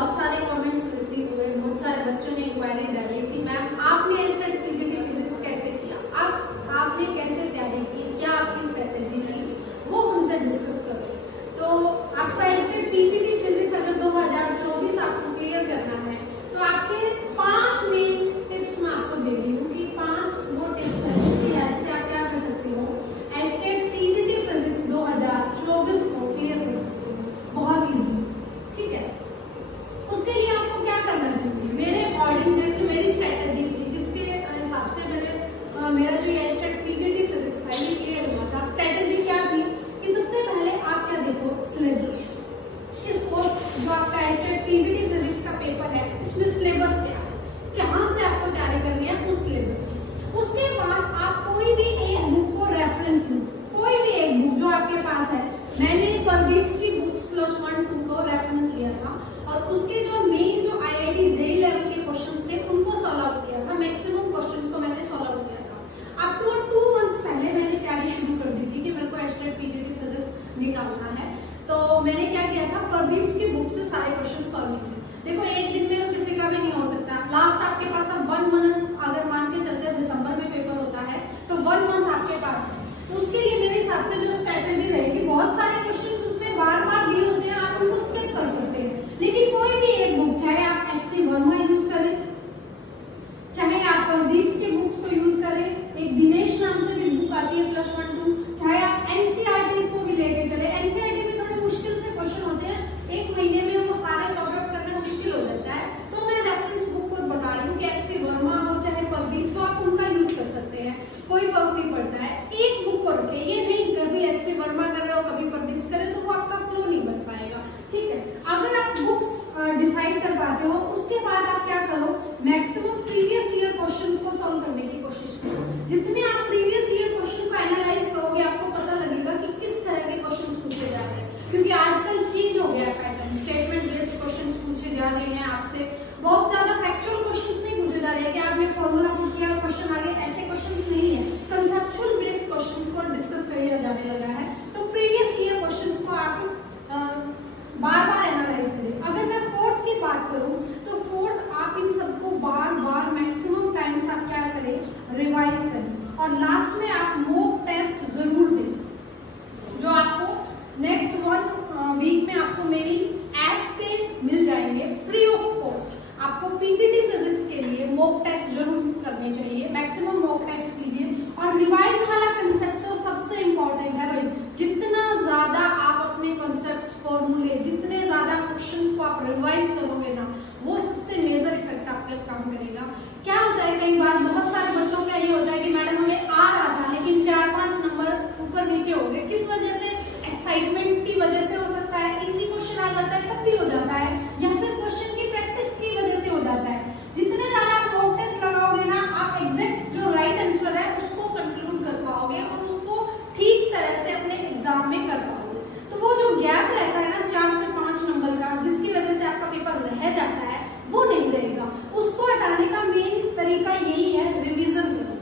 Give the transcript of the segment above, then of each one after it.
बहुत सारे comments receive हुए, बहुत सारे बच्चों ने इंक्वायरी डाली कि मैम आपने एस्टेट पीजीटी फिजिक्स कैसे किया, आपने कैसे तैयारी की, क्या आपकी स्ट्रेटेजी थी, वो हमसे डिस्कस करो। तो आपको एस्टेट पीजीटी फिजिक्स अगर 2024 आपको क्लियर करना है तो आपके 5 मेन टिप्स मैं आपको दे रही हूँ कि 5 वो टिप्स है जिसकी हेल्प से आप क्या कर सकते हो, एस्टेट पीजीटी फिजिक्स 2024 को क्लियर कर सकते हो, बहुत ईजी। ठीक है, उसके लिए आपको क्या करना चाहिए, मेरे अकॉर्डिंग जैसे मेरी स्ट्रेटेजी थी जिसके हिसाब से मेरा जो एस्टेट पीजीटी फिजिक्स था ये क्लियर हुआ था। स्ट्रेटेजी क्या थी कि सबसे पहले आप क्या देखो, सिलेबस। इस कोर्स जो आपका एस्टेट पीजीटी फिजिक्स का पेपर है उसमें सिलेबस क्या है, कहाँ से आपको तैयारी करनी है उस सिलेबस की। उसके बाद आप कोई भी एक बुक को रेफरेंस लो, कोई भी एक बुक जो आपके पास है। मैंने प्रदीप की बुक्स +1-2 को रेफरेंस लिया था और उसके जो मेन जो IIT JEE लेवल के क्वेश्चंस थे उनको सॉल्व आउट किया था, मैक्सिमम क्वेश्चंस को मैंने सॉल्व आउट किया था। अप टू 2 मंथ्स पहले मैंने तैयारी शुरू कर दी थी कि मेरे को एस्टेट पीजीटी फिजिक्स निकालना है, तो मैंने क्या किया था, प्रदीप की बुक से सारे क्वेश्चन सॉल्व किए। देखो एक दिन में तो किसी का भी नहीं हो सकता, लास्ट आपके पास अब 1 मंथ अगर मान के चलते दिसंबर में पेपर होता है तो 1 मंथ आपके पास है। तो उसके लिए मेरे हिसाब से जो स्ट्रेटेजी रहेगी, बहुत सारे क्वेश्चन उसमें बार बार दिए होते हैं, आप उनको स्किप कर सकते हैं, लेकिन कोई भी एक बुक, चाहे आप HC वर्मा यूज करें, चाहे आप प्रदीप की बुक्स को यूज करें, एक दिनेश नाम से भी बुक आती है +1-2, चाहे आप NCERT को भी लेके चले। NCERT में थोड़े मुश्किल से क्वेश्चन होते हैं, 1 महीने में वो सारे कवर अप करना मुश्किल हो जाता है, तो मैं रेफरेंस बुक को बता रही हूँ कि HC वर्मा हो चाहे प्रदीप हो, आप उनका यूज कर सकते हैं, कोई फर्क नहीं पड़ता है। एक बुक को रखे, ये नहीं कभी HC वर्मा कर रहे हो कभी प्रदीप करे तो वो आपका फ्लो नहीं बन पाएगा। ठीक है, अगर आप बुक्स डिसाइड कर पाते हो उसके बाद आप क्या करो, मैक्सिमम प्रीवियस ईयर क्वेश्चंस को सॉल्व करने की कोशिश करो। जितने आप प्रीवियस ईयर क्वेश्चन को एनालाइज करोगे आपको पता लगेगा कि किस तरह के क्वेश्चंस पूछे जा रहे हैं, क्योंकि आजकल चेंज हो गया है पैटर्न, स्टेटमेंट बेस्ड क्वेश्चंस पूछे जा रहे हैं आपसे, बहुत ज्यादा फैक्चुअल क्वेश्चंस नहीं पूछे जा रहे हैं कि आपने फॉर्मूला पुट किया और क्वेश्चन आगे, ऐसे क्वेश्चंस नहीं है, कंसेप्चुअल बेस्ड क्वेश्चंस को डिस्कस किया जाने लगा है। तो प्रीवियस ईयर क्वेश्चंस को आप बार बार एनालाइज करें। अगर मैं 4th की बात करूं तो 4th आप इन सबको बार बार मैक्सिमम टाइम्स आप क्या करें, रिवाइज करें और लास्ट में आप मॉक टेस्ट जरूर दें, जो आपको नेक्स्ट 1 वीक में आपको मेरी ऐप पे मिल जाएंगे फ्री ऑफ कॉस्ट। आपको पीजीटी फिजिक्स के लिए मॉक टेस्ट जरूर करने चाहिए, मैक्सिमम मॉक टेस्ट कीजिए और रिवाइज वाला कंसेप्ट तो सबसे इंपॉर्टेंट है भाई। जितना ज्यादा आप अपने कॉन्सेप्ट्स, फॉर्मूले, जितने ज्यादा क्वेश्चंस को आप रिवाइज करोगे ना, वो सबसे मेजर इफेक्ट आपका काम करेगा। क्या होता है कई बार बहुत सारे बच्चों का ये होता है कि मैडम हमें आ रहा था लेकिन 4-5 नंबर ऊपर नीचे हो गए, किस वजह से, एक्साइटमेंट की वजह से हो सकता है, इजी क्वेश्चन आ जाता है तब भी हो जाता है, या फिर क्वेश्चन की प्रैक्टिस की वजह से हो जाता है। जितने ज्यादा आप मॉक टेस्ट लगाओगे ना, आप एग्जैक्ट जो राइट आंसर है उसको कंक्लूड कर पाओगे और उसको ठीक तरह से अपने एग्जाम में कर पाओगे। तो वो जो गैप रहता है ना 4 से 5 नंबर का, जिसकी वजह से आपका पेपर रह जाता है, वो नहीं रहेगा। उसको हटाने का मेन तरीका यही है, रिविजन करो।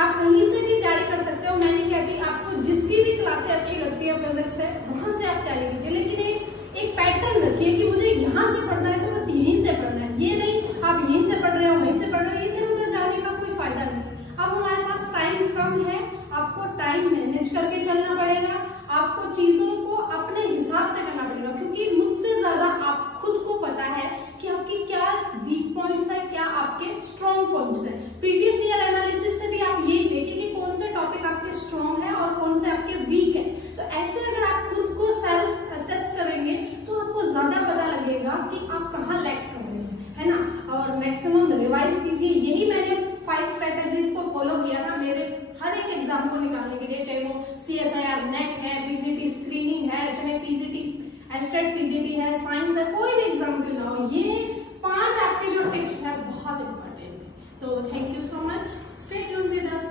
आप कहीं से भी तैयारी कर सकते हो, मैं नहीं कहती आपको जिसकी भी क्लासें अच्छी लगती है फिजिक्स से वहां से आप तैयारी कीजिए, लेकिन एक पैटर्न रखिए कि मुझे यहाँ से पढ़ना है तो बस यहीं से पढ़ना है। ये नहीं आप यहीं से पढ़ रहे हो वहीं से पढ़ रहे हो, इधर उधर जाने का कोई फायदा नहीं। अब हमारे पास टाइम कम है, आपको टाइम मैनेज करके चलना पड़ेगा, आपको चीजों को अपने हिसाब से करना पड़ेगा, क्योंकि मुझसे ज्यादा आप खुद को पता है कि आपकी क्या वीक पॉइंट्स है, क्या आपके स्ट्रॉन्ग पॉइंट्स है। प्रीवियस ईयर एनालिसिस से भी आप यही देखिए कि कौन से टॉपिक आपके स्ट्रॉन्ग है और कौन से आपके वीक है। तो ऐसे अगर आप खुद को सेल्फ असेस करेंगे तो आपको ज्यादा पता लगेगा कि आप कहाँ लैग कर रहे हैं, है ना। और मैक्सिमम रिवाइज कीजिए, यही मैंने 5 स्ट्रेटेजीज को फॉलो किया था मेरे हर एक एग्जाम को निकालने के लिए, चाहे वो CSIR नेट है, पीजीटी स्क्रीनिंग है, चाहे पीजीटी एस्टेट पीजीटी है, साइंस है, कोई भी एग्जाम क्यों ना हो, ये 5 आपके जो टिप्स है बहुत इंपॉर्टेंट है। तो thank you so much, stay tuned with us.